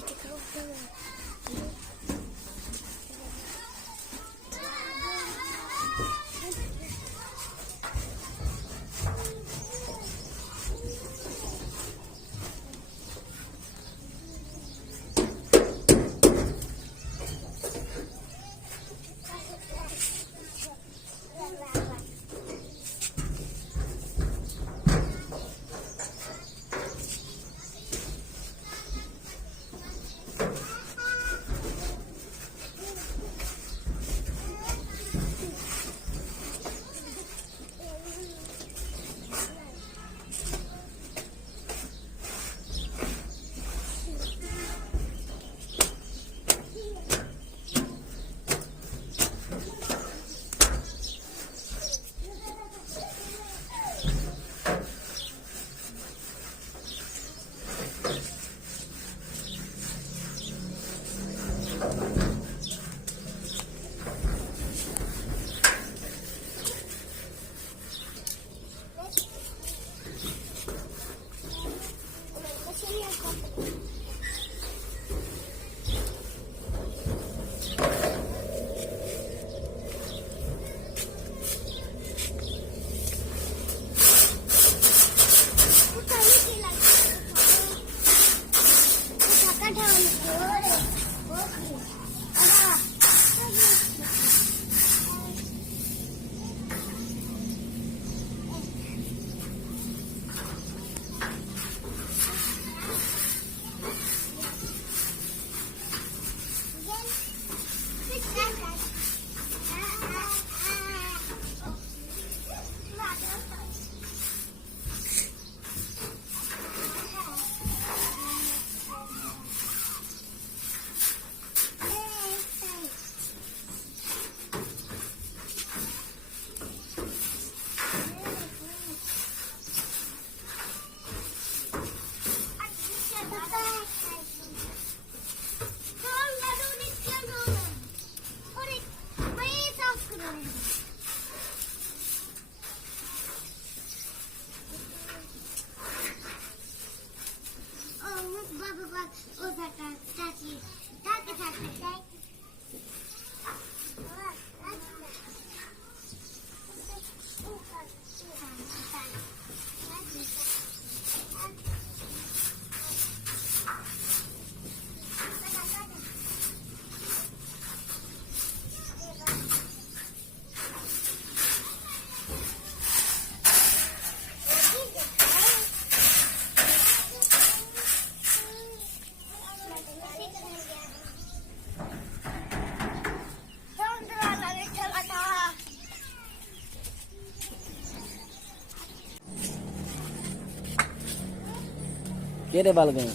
के रे बालगण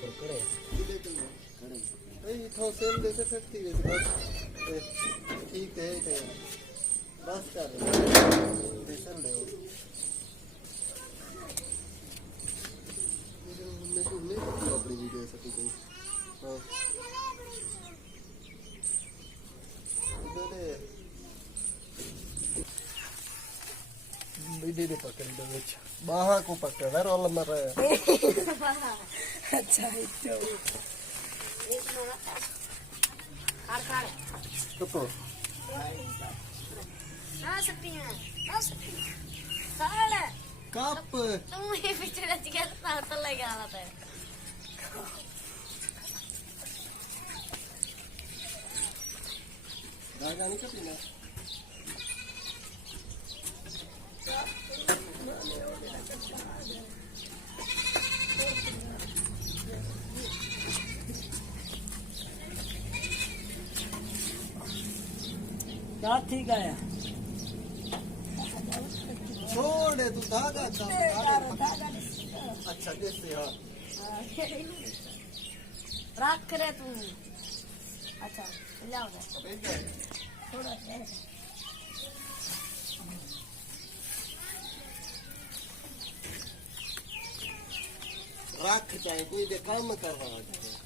पर कड़े इथों सेल देते फिर ठीक है बस ठीक है बस कर बेसन ले मैं अपनी वीडियो सकी कोई हां दे पकड़ दो विच बाहा को पकड़ रोल मर अच्छा इतो एक मिनट खाड़ तो ना सकती हैं खाड़ कप तुम ये पीछे रच गया तो लगा रहा था धागा नहीं कपीना क्या ठीक है छोड़ तू धागा अच्छा जैसे हाँ रात करे तुम अच्छा लाओ थोड़ा रख चाहे कोई दे काम कर रहा है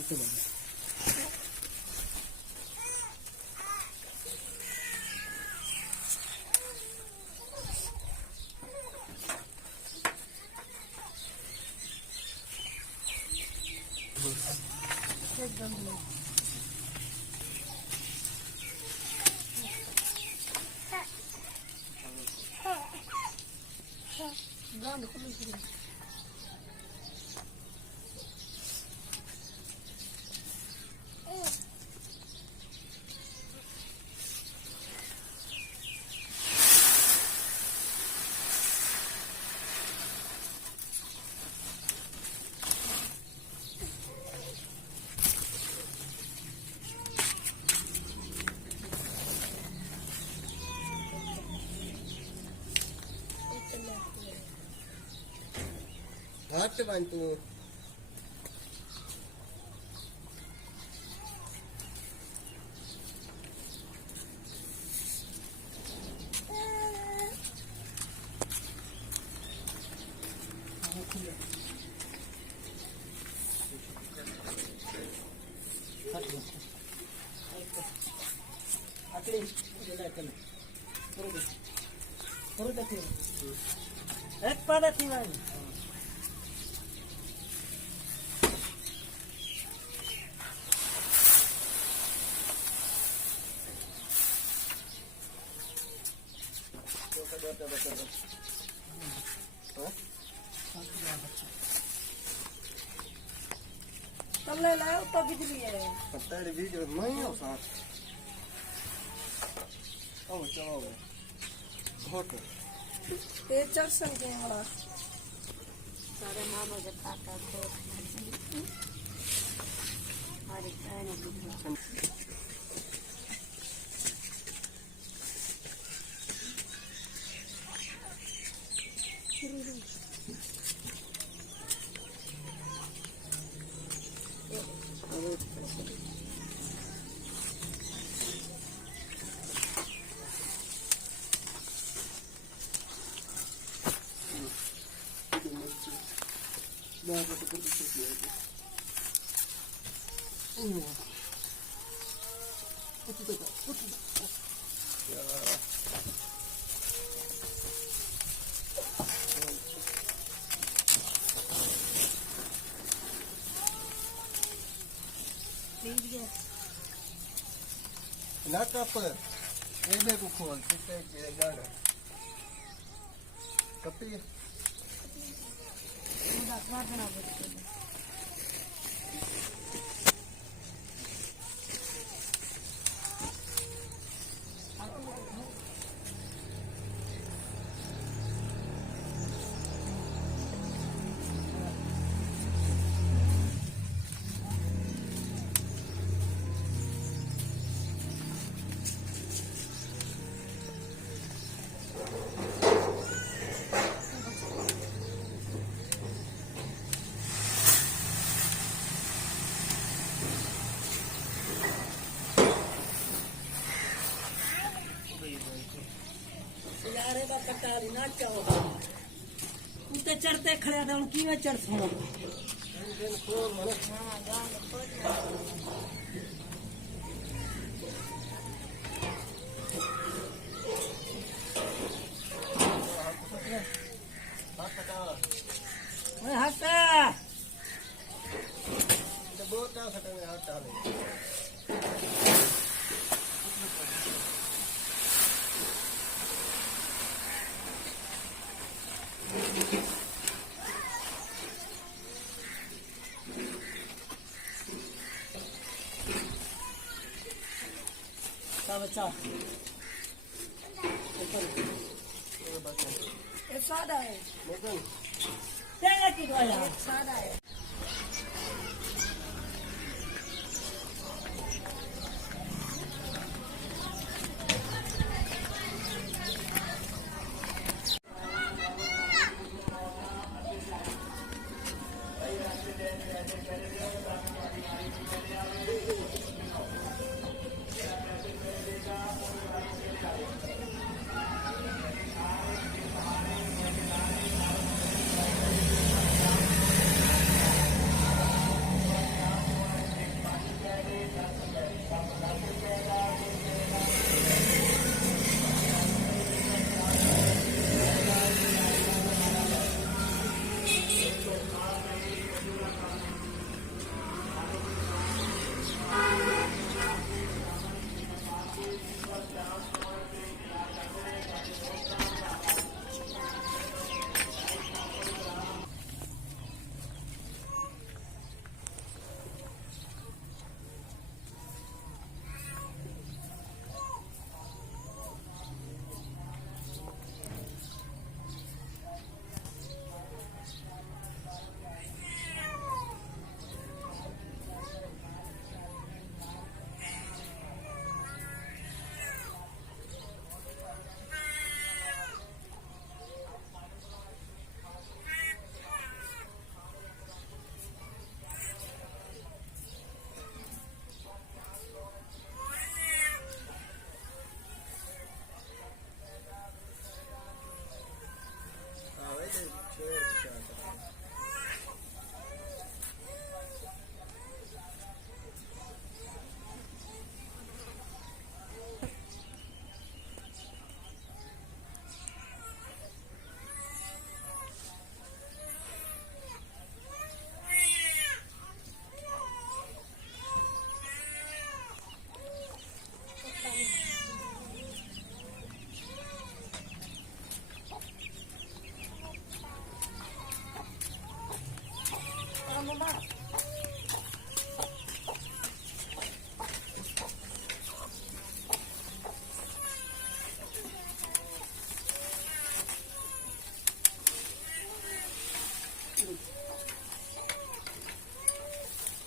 इसे बंद घाट बांध तू एक पादा थी भाई ले लाओ तो बिजली है पता है वीडियो नहीं हो साथ ओ चलो बहुत ये चल सकते हैं वाला सारे मामा के काका को हमारे कहने की ना कप ये देखो खोल कितने के गाड़ा कपी कटारी ना चाहो उते चढ़ते खड़े थे उनकी में चढ़ सुनो हटा बहुत खटने हाथ डाले बच्चा ये सादा है तेरा की दवाई सादा है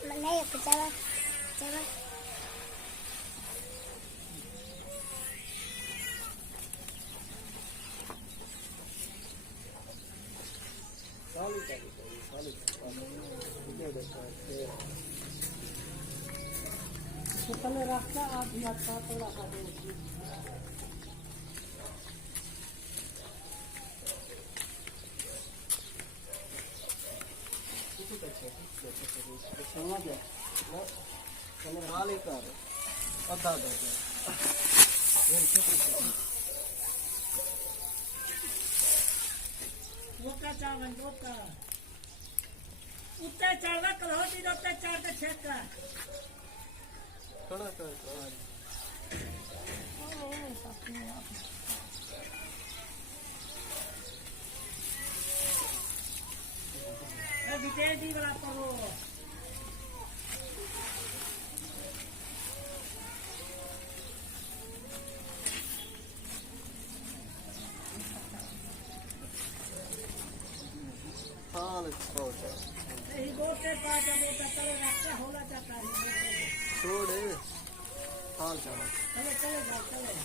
Mana ya pejabat? Pejabat. पहले रास्ता आप भी आता थोड़ा सा खाली कर आधा आधा वो का चावल वो का उत्ते चावल करो दिन उत्ते चार के छेक का थोड़ा कर ए डिटेल दी वाला परो हाल छोड़ यही बोलते पास अब वो चले रास्ता होला जाता है छोड़ हाल चला चले चले जाओ चले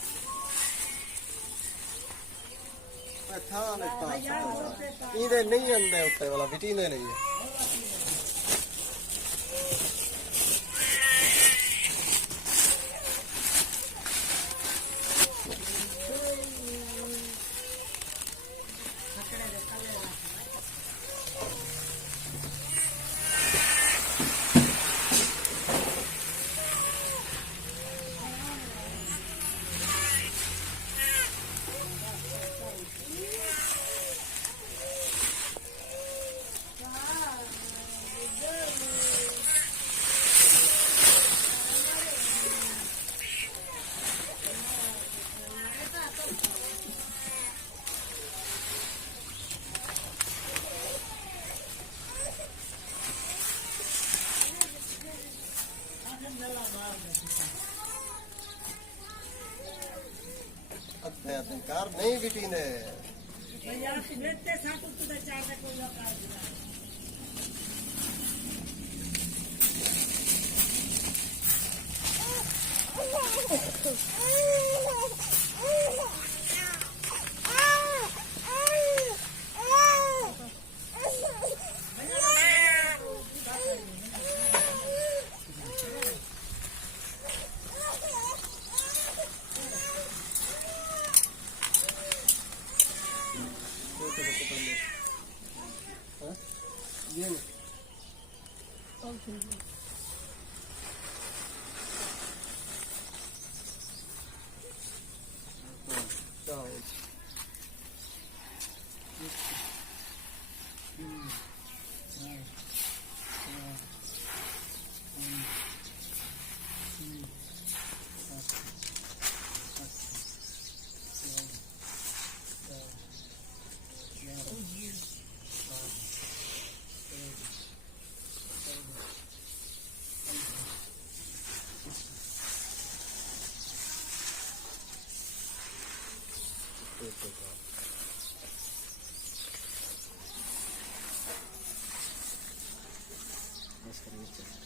थाल पास इधर नहीं अंदर उत्ते वाला बिटी ने नहीं है कार नहीं बिटी ने भैया भेजते साटू तुझे चार कोई लगा दिया ये Let's get it.